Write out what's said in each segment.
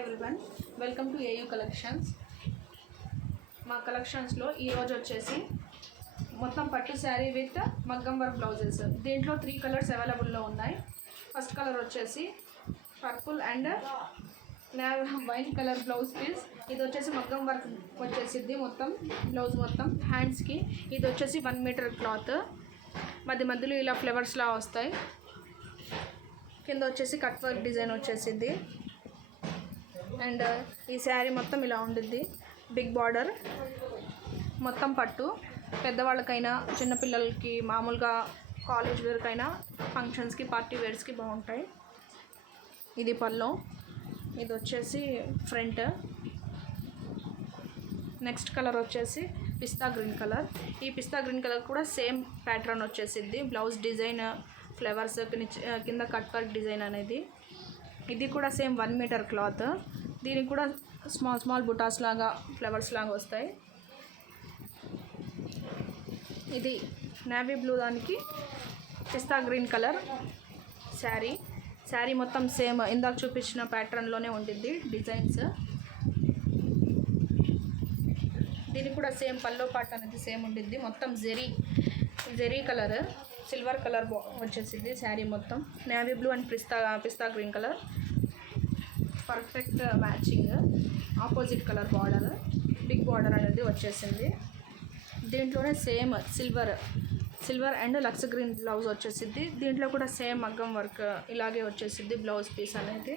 Hi everyone, welcome to AU collections. మా కలెక్షన్స్లో ఈరోజు వచ్చేసి మొత్తం పట్టు శారీ విత్ మగ్గం వర్క్ బ్లౌజెస్. దీంట్లో 3 కలర్స్ అవైలబుల్లో ఉన్నాయి. ఫస్ట్ కలర్ వచ్చేసి purple and white colour blouse piece. ఇది వచ్చేసి మగ్గం వర్క్ వచ్చేసిద్ది మొత్తం బ్లౌజ్ మొత్తం హ్యాండ్స్కి. ఇది వచ్చేసి 1 మీటర్ క్లాత్, మధ్యలో ఇలా ఫ్లవర్స్లా వస్తాయి. కింద వచ్చేసి కట్ వర్క్ డిజైన్ వచ్చేసిద్ది. అండ్ ఈ శారీ మొత్తం ఇలా ఉండిద్ది. బిగ్ బార్డర్, మొత్తం పట్టు. పెద్దవాళ్ళకైనా చిన్నపిల్లలకి మామూలుగా కాలేజ్ వేర్కైనా ఫంక్షన్స్కి పార్టీ వేర్స్కి బాగుంటాయి. ఇది పల్లో, ఇది వచ్చేసి ఫ్రంట్. నెక్స్ట్ కలర్ వచ్చేసి పిస్తా గ్రీన్ కలర్. ఈ పిస్తా గ్రీన్ కలర్ కూడా సేమ్ ప్యాటర్న్ వచ్చేసిద్ది. బ్లౌజ్ డిజైన్ ఫ్లవర్స్ కింద కట్ వర్క్ డిజైన్ అనేది. ఇది కూడా సేమ్ 1 మీటర్ క్లాత్. దీనికి కూడా స్మాల్ బుటాస్ లాగా ఫ్లవర్స్ లాగా వస్తాయి. ఇది నేవీ బ్లూ దానికి పిస్తా గ్రీన్ కలర్ శారీ మొత్తం సేమ్ ఇందాక చూపించిన ప్యాటర్న్లోనే ఉంటుంది డిజైన్స్. దీనికి కూడా సేమ్ పల్లో పార్ట్ అనేది సేమ్ ఉంటుంది. మొత్తం జెరీ కలర్, సిల్వర్ కలర్ వచ్చేసింది శారీ మొత్తం. నేవీ బ్లూ అండ్ పిస్తా green colour perfect matching. Opposite colour border, big border అనేది వచ్చేసింది. దీంట్లోనే సేమ్ సిల్వర్ అండ్ లక్స్ గ్రీన్ బ్లౌజ్ వచ్చేసిద్ది. దీంట్లో కూడా సేమ్ మగ్గం వర్క్ ఇలాగే వచ్చేసిద్ది బ్లౌజ్ పీస్ అనేది.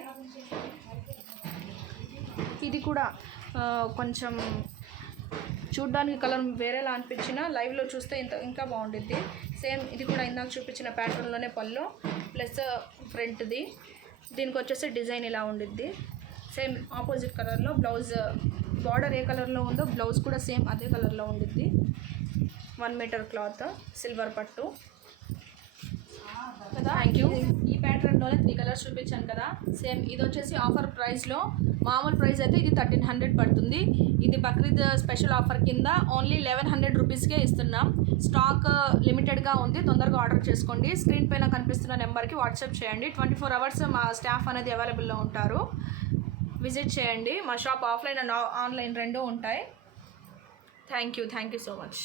ఇది కూడా కొంచెం చూడ్డానికి కలర్ వేరేలా అనిపించిన లైవ్లో చూస్తే ఇంకా బాగుంటుంది. సేమ్ ఇది కూడా ఇందాక చూపించిన ప్యాటర్న్లోనే పళ్ళు ప్లస్ ఫ్రంట్ది. దీనికి వచ్చేసి డిజైన్ ఇలా ఉండిద్ది. సేమ్ ఆపోజిట్ కలర్లో బ్లౌజ్, బార్డర్ ఏ కలర్లో ఉందో బ్లౌజ్ కూడా సేమ్ అదే కలర్లో ఉండిద్ది. 1 మీటర్ క్లాత్, సిల్వర్ పట్టు కదా. Thank you. ఈ ప్యాటర్న్లోనే 3 కలర్స్ చూపించాను కదా. సేమ్ ఇది వచ్చేసి ఆఫర్ ప్రైస్లో, మామూలు ప్రైస్ అయితే ఇది 1300 పడుతుంది. ఇది బక్రీద్ స్పెషల్ ఆఫర్ కింద ఓన్లీ 1100 రూపీస్కే ఇస్తున్నాం. స్టాక్ లిమిటెడ్గా ఉంది, తొందరగా ఆర్డర్ చేసుకోండి. స్క్రీన్ పైన కనిపిస్తున్న నెంబర్కి వాట్సాప్ చేయండి. 24 అవర్స్ మా స్టాఫ్ అనేది అవైలబుల్లో ఉంటారు. విజిట్ చేయండి. మా షాప్ ఆఫ్లైన్ అండ్ ఆన్లైన్ రెండూ ఉంటాయి. Thank you so much.